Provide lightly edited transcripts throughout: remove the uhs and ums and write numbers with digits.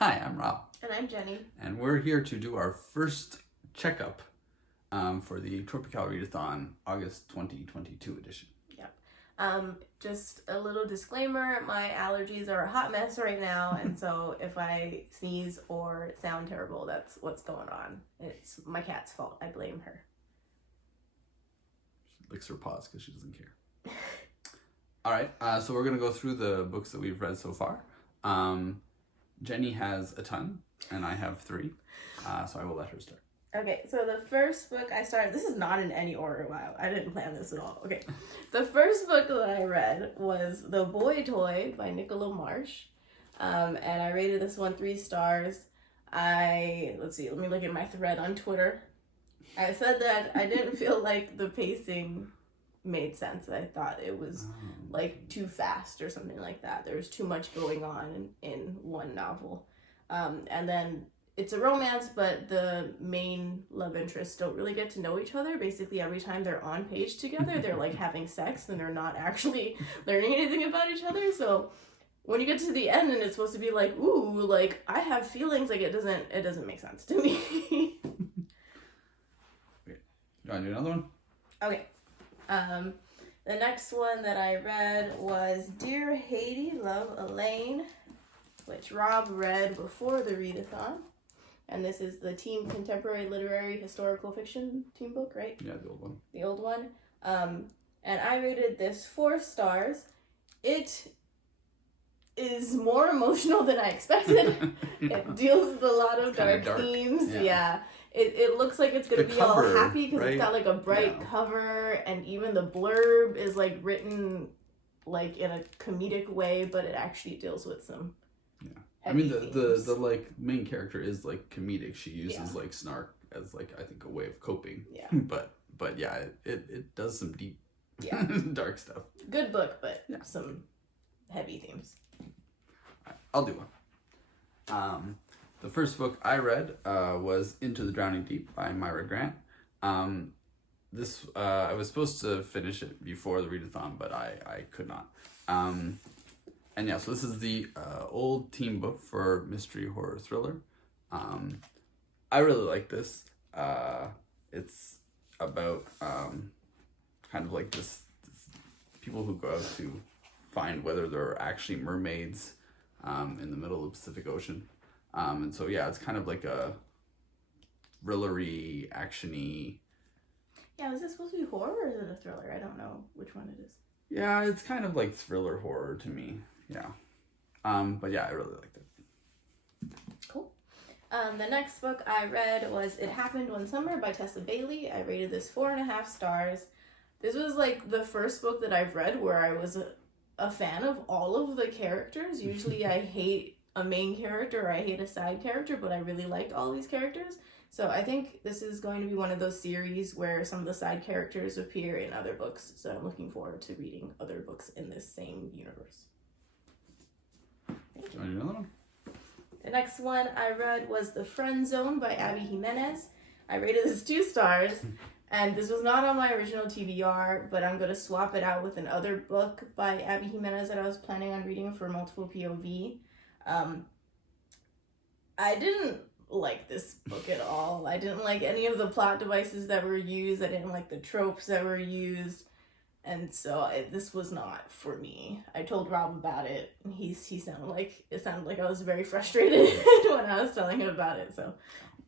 Hi, I'm Rob. And I'm Jenny. And we're here to do our first checkup for the Trope-ical Readathon August 2022 edition. Yep. Just a little disclaimer, my allergies are a hot mess right now, and so if I sneeze or sound terrible, that's what's going on. It's my cat's fault. I blame her. She licks her paws because she doesn't care. All right, so we're going to go through the books that we've read so far. Jenny has a ton, and I have 3, so I will let her start. Okay, so the first book I started, this is not in any order, wow, I didn't plan this at all. Okay, the first book that I read was The Boy Toy by Nicola Marsh, and I rated this one 3 stars. Let's see, let me look at my thread on Twitter. I said that I didn't feel like the pacing made sense. I thought it was like too fast or something like that. There was too much going on in one novel. And then it's a romance, but the main love interests don't really get to know each other. Basically, every time they're on page together, they're like having sex and they're not actually learning anything about each other. So when you get to the end and it's supposed to be like, ooh, like I have feelings, like it doesn't make sense to me. Okay. You want to do another one? Okay. The next one that I read was Dear Haiti, Love Elaine, which Rob read before the readathon. And this is the Team Contemporary Literary Historical Fiction team book, right? Yeah, the old one. The old one. And I rated this 4 stars. It is more emotional than I expected. It deals with a lot of dark themes. Yeah. It looks like it's going to be cover, all happy because it's got like a bright cover, and even the blurb is like written like in a comedic way, but it actually deals with some I mean, the like main character is like comedic. She uses like snark as like, I think, a way of coping. Yeah. but yeah, it does some deep dark stuff. Good book, but some heavy themes. I'll do one. The first book I read was Into the Drowning Deep by Myra Grant. This I was supposed to finish it before the readathon, but I could not. And yeah, so this is the old teen book for mystery horror thriller. I really like this. It's about kind of like this people who go out to find whether there are actually mermaids in the middle of the Pacific Ocean. And so yeah, it's kind of like a thrillery, actiony. Yeah, is this supposed to be horror or is it a thriller? I don't know which one it is. Yeah, it's kind of like thriller horror to me. Yeah. But yeah, I really liked it. Cool. The next book I read was It Happened One Summer by Tessa Bailey. I rated this 4.5 stars. This was like the first book that I've read where I was a fan of all of the characters. Usually I hate a main character or I hate a side character, but I really liked all these characters. So I think this is going to be one of those series where some of the side characters appear in other books. So I'm looking forward to reading other books in this same universe. Do you want to do another one? The next one I read was The Friend Zone by Abby Jimenez. I rated this 2 stars, and this was not on my original TBR, but I'm going to swap it out with another book by Abby Jimenez that I was planning on reading for multiple POV. I didn't like this book at all. I didn't like any of the plot devices that were used. I didn't like the tropes that were used. And so this was not for me. I told Rob about it, and it sounded like I was very frustrated when I was telling him about it. So,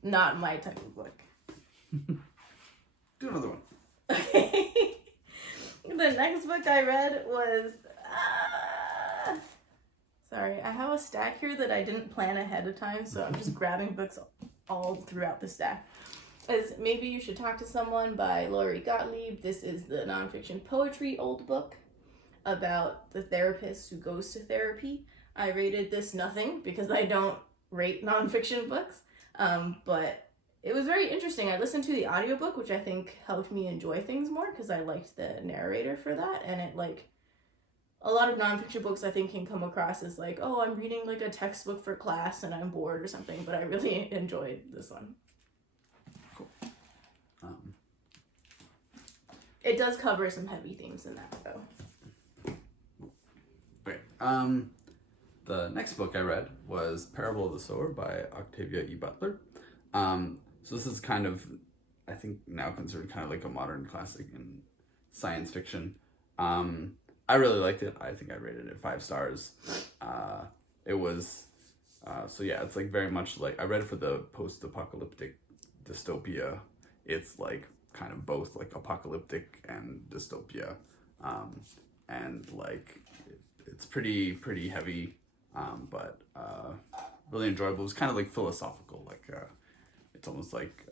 not my type of book. Do another one. Okay. The next book I read was sorry, I have a stack here that I didn't plan ahead of time, so I'm just grabbing books all throughout the stack. Is Maybe You Should Talk to Someone by Lori Gottlieb. This is the nonfiction poetry old book about the therapist who goes to therapy. I rated this nothing because I don't rate nonfiction books, but it was very interesting. I listened to the audiobook, which I think helped me enjoy things more because I liked the narrator for that, and it a lot of nonfiction books I think can come across as like, oh, I'm reading like a textbook for class and I'm bored or something, but I really enjoyed this one. Cool. It does cover some heavy themes in that, though. Okay. The next book I read was Parable of the Sower by Octavia E. Butler. So this is kind of, I think now considered kind of like a modern classic in science fiction. I really liked it. I think I rated it 5 stars. It was, so yeah, it's like very much like, I read it for the post-apocalyptic dystopia. It's like kind of both like apocalyptic and dystopia. And like, it's pretty heavy, but really enjoyable. It was kind of like philosophical, like it's almost like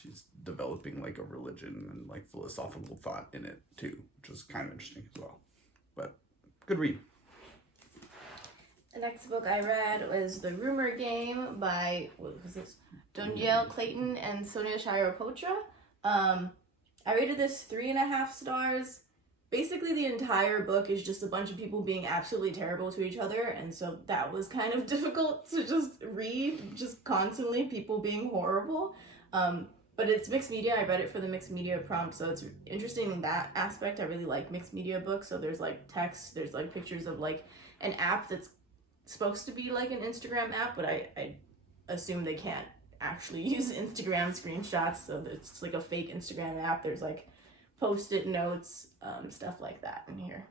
she's developing like a religion and like philosophical thought in it too, which was kind of interesting as well. But good read. The next book I read was The Rumor Game by, what was this? Donielle Clayton and Sonia Shirapotra. I rated this 3.5 stars. Basically, the entire book is just a bunch of people being absolutely terrible to each other, and so that was kind of difficult to just read, just constantly people being horrible. But it's mixed media. I read it for the mixed media prompt, so it's interesting in that aspect. I really like mixed media books, so there's like text, there's like pictures of like an app that's supposed to be like an Instagram app, but I assume they can't actually use Instagram screenshots, so it's like a fake Instagram app. There's like post-it notes, stuff like that in here.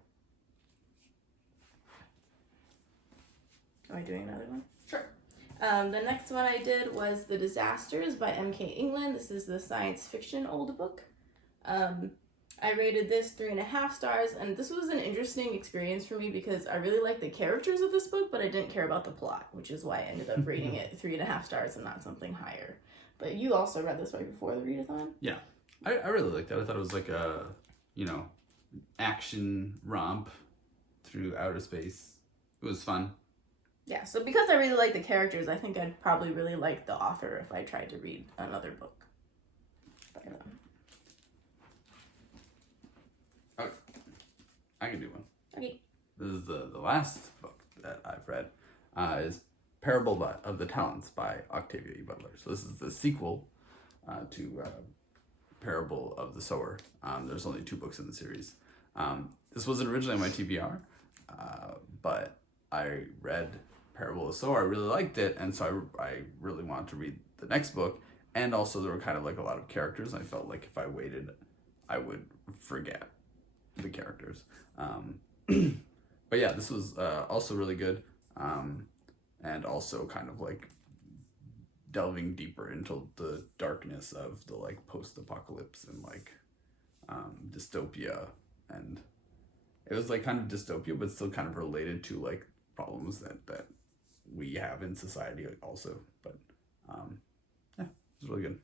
Am I doing another one? Sure. The next one I did was The Disasters by M.K. England. This is the science fiction old book. I rated this 3.5 stars, and this was an interesting experience for me because I really liked the characters of this book, but I didn't care about the plot, which is why I ended up rating it 3.5 stars and not something higher. But you also read this right before the readathon? Yeah. I really liked that. I thought it was like a, action romp through outer space. It was fun. Yeah, so because I really like the characters, I think I'd probably really like the author if I tried to read another book by them. Okay. I can do one. Okay. This is the last book that I've read. Is Parable of the Talents by Octavia E. Butler. So this is the sequel to Parable of the Sower. There's only 2 books in the series. This wasn't originally on my TBR, but I read Parable of the Sower. I really liked it, and so I really wanted to read the next book. And also there were kind of like a lot of characters, and I felt like if I waited, I would forget the characters. But yeah, this was also really good, and also kind of like delving deeper into the darkness of the like post-apocalypse and like dystopia, and it was like kind of dystopia but still kind of related to like problems that we have in society also. But yeah, it's really good.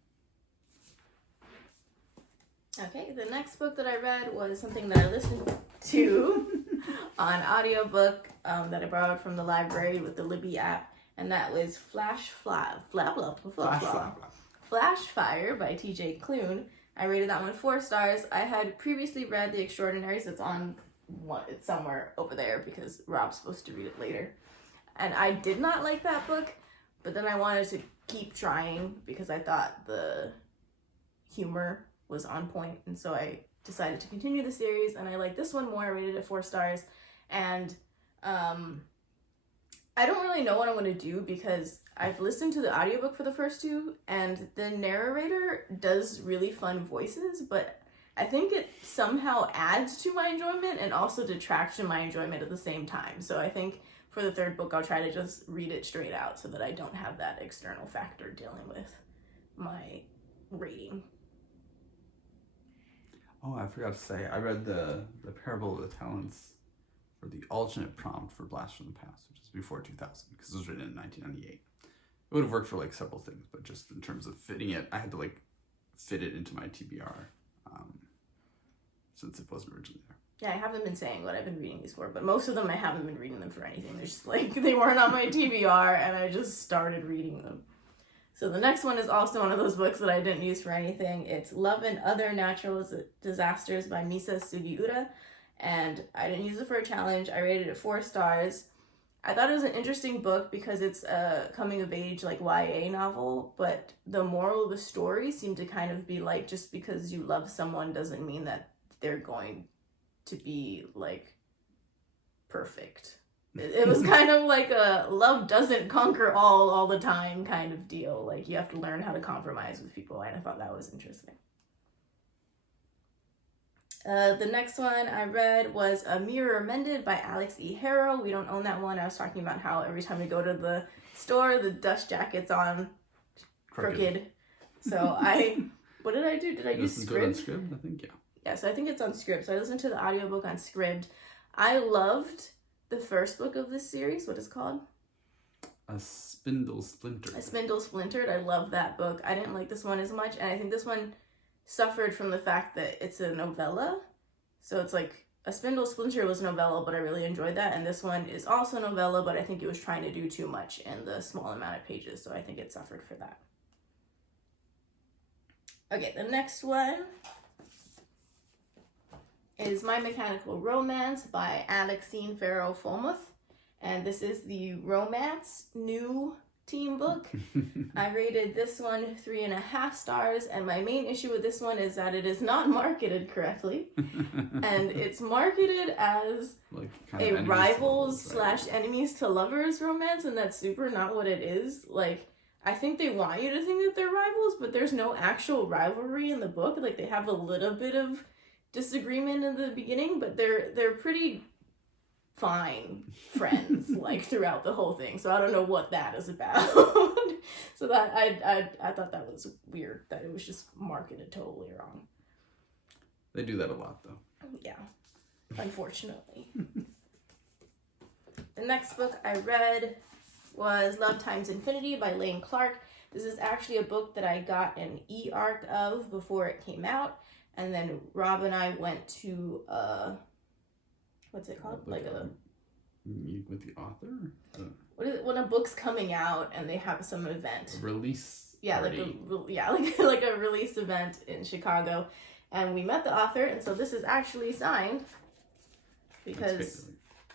Okay, the next book that I read was something that I listened to on audiobook that I borrowed from the library with the Libby app, and that was Flashfire by T.J. Klune. I rated that one 4 stars. I had previously read The Extraordinaries. It's somewhere over there because Rob's supposed to read it later. And I did not like that book, but then I wanted to keep trying because I thought the humor was on point, and so I decided to continue the series, and I like this one more. I rated it 4 stars, and I don't really know what I'm going to do because I've listened to the audiobook for the first 2, and the narrator does really fun voices, but I think it somehow adds to my enjoyment and also detracts from my enjoyment at the same time. So I think for the 3rd book, I'll try to just read it straight out so that I don't have that external factor dealing with my rating. Oh, I forgot to say, I read the Parable of the Talents for the alternate prompt for Blast from the Past, which is before 2000, because it was written in 1998. It would have worked for like several things, but just in terms of fitting it, I had to like fit it into my TBR, since it wasn't originally there. Yeah, I haven't been saying what I've been reading these for, but most of them I haven't been reading them for anything. They're just like, they weren't on my TBR, and I just started reading them. So the next one is also one of those books that I didn't use for anything. It's Love and Other Natural Disasters by Misa Sugiura, and I didn't use it for a challenge. I rated it 4 stars. I thought it was an interesting book because it's a coming-of-age, like, YA novel, but the moral of the story seemed to kind of be like, just because you love someone doesn't mean that they're going to be, like, perfect. It was kind of like a love doesn't conquer all the time kind of deal. Like, you have to learn how to compromise with people, and I thought that was interesting. The next one I read was A Mirror Mended by Alex E. Harrow. We don't own that one. I was talking about how every time we go to the store, the dust jacket's on crooked. So what did I do? Did I use Scribd? Scribd? I think, yeah. Yeah, so I think it's on Scribd. So I listened to the audiobook on Scribd. I loved the first book of this series. What is it called? A Spindle Splintered. A Spindle Splintered. I love that book. I didn't like this one as much, and I think this one suffered from the fact that it's a novella. So it's like A Spindle Splinter was a novella, but I really enjoyed that, and this one is also a novella, but I think it was trying to do too much in the small amount of pages, so I think it suffered for that. Okay, the next one is My Mechanical Romance by Alexine Farrow-Fulmuth, and this is the romance new teen book. I rated this one 3.5 stars, and my main issue with this one is that it is not marketed correctly, and it's marketed as like a rivals / enemies to lovers romance, and that's super not what it is. Like, I think they want you to think that they're rivals, but there's no actual rivalry in the book. Like, they have a little bit of disagreement in the beginning, but they're pretty fine friends like throughout the whole thing. So I don't know what that is about. So that I thought that was weird that it was just marketed totally wrong. They do that a lot though. Yeah, unfortunately. The next book I read was Love Times Infinity by Lane Clark. This is actually a book that I got an e-arc of before it came out, and then Rob and I went to what's it called? Meet with the author? What is it when a book's coming out and they have some event? Release. Yeah, party. like a release event in Chicago, and we met the author, and so this is actually signed because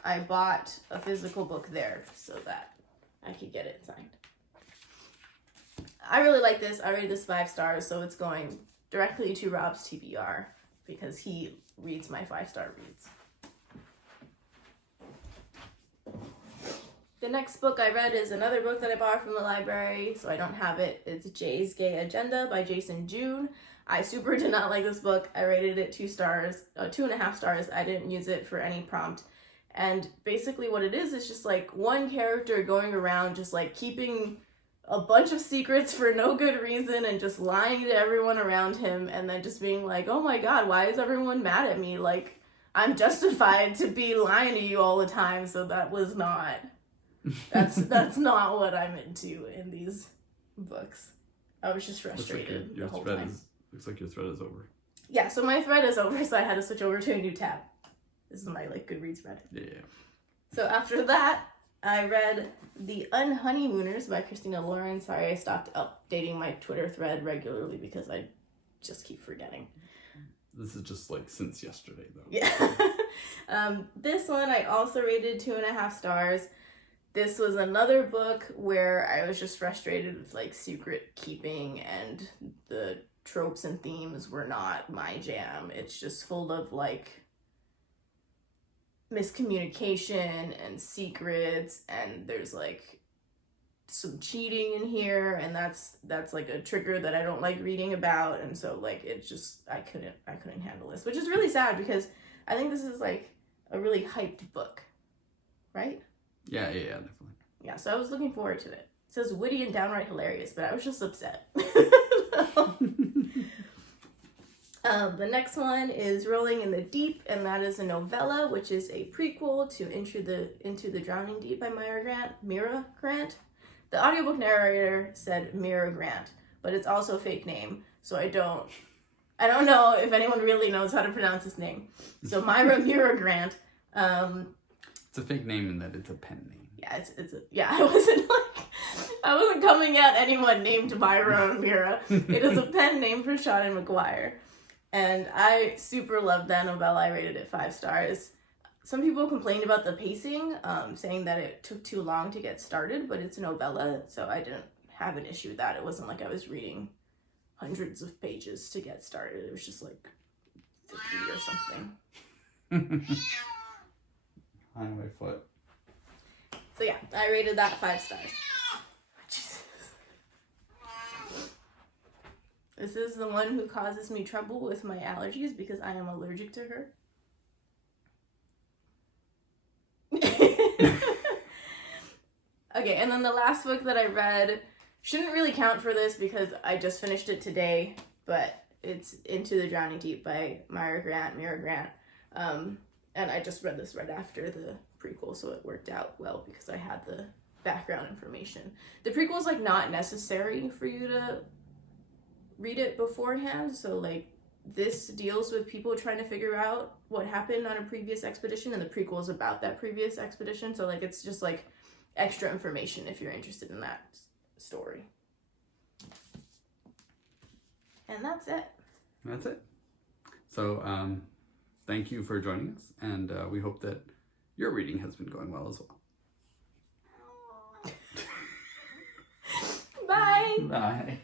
I bought a physical book there so that I could get it signed. I really like this. I rated this 5 stars, so it's going directly to Rob's TBR because he reads my 5-star reads. The next book I read is another book that I bought from the library, so I don't have it. It's Jay's Gay Agenda by Jason June. I super did not like this book. I rated it 2 stars, 2.5 stars. I didn't use it for any prompt. And basically what it is just like one character going around just like keeping a bunch of secrets for no good reason and just lying to everyone around him, and then just being like, oh my god, why is everyone mad at me? Like, I'm justified to be lying to you all the time. So that was not... That's not what I'm into in these books. I was just frustrated the whole time. Looks like your thread is over. Yeah, so my thread is over, so I had to switch over to a new tab. This is my Goodreads thread. Yeah. So after that, I read The Unhoneymooners by Christina Lauren. Sorry, I stopped updating my Twitter thread regularly because I just keep forgetting. This is just like since yesterday, though. Yeah. This one I also rated 2.5 stars. This was another book where I was just frustrated with like secret keeping, and the tropes and themes were not my jam. It's just full of like miscommunication and secrets, and there's like some cheating in here, and that's like a trigger that I don't like reading about, and so like it just I couldn't handle this, which is really sad because I think this is like a really hyped book, right? Yeah, definitely. Yeah, so I was looking forward to it. It says witty and downright hilarious, but I was just upset. The next one is Rolling in the Deep, and that is a novella, which is a prequel to Into the Drowning Deep by Mira Grant. The audiobook narrator said Mira Grant, but it's also a fake name, so I don't know if anyone really knows how to pronounce his name. So Mira Grant. It's a fake name in that it's a pen name. Yeah, I wasn't coming at anyone named Myra or Mira. It is a pen name for Sean McGuire. And I super loved that novella. I rated it 5 stars. Some people complained about the pacing, saying that it took too long to get started, but it's a novella, so I didn't have an issue with that. It wasn't like I was reading hundreds of pages to get started. It was just like 50 or something. Hi, my foot. So yeah, I rated that 5 stars. Jesus. This is the one who causes me trouble with my allergies because I am allergic to her. Okay, and then the last book that I read shouldn't really count for this because I just finished it today, but it's Into the Drowning Deep by Mira Grant. And I just read this right after the prequel, so it worked out well because I had the background information. The prequel is like not necessary for you to read it beforehand, so like this deals with people trying to figure out what happened on a previous expedition, and the prequel is about that previous expedition, so like it's just like extra information if you're interested in that story. And that's it. That's it. So thank you for joining us, and we hope that your reading has been going well as well. Bye. Bye.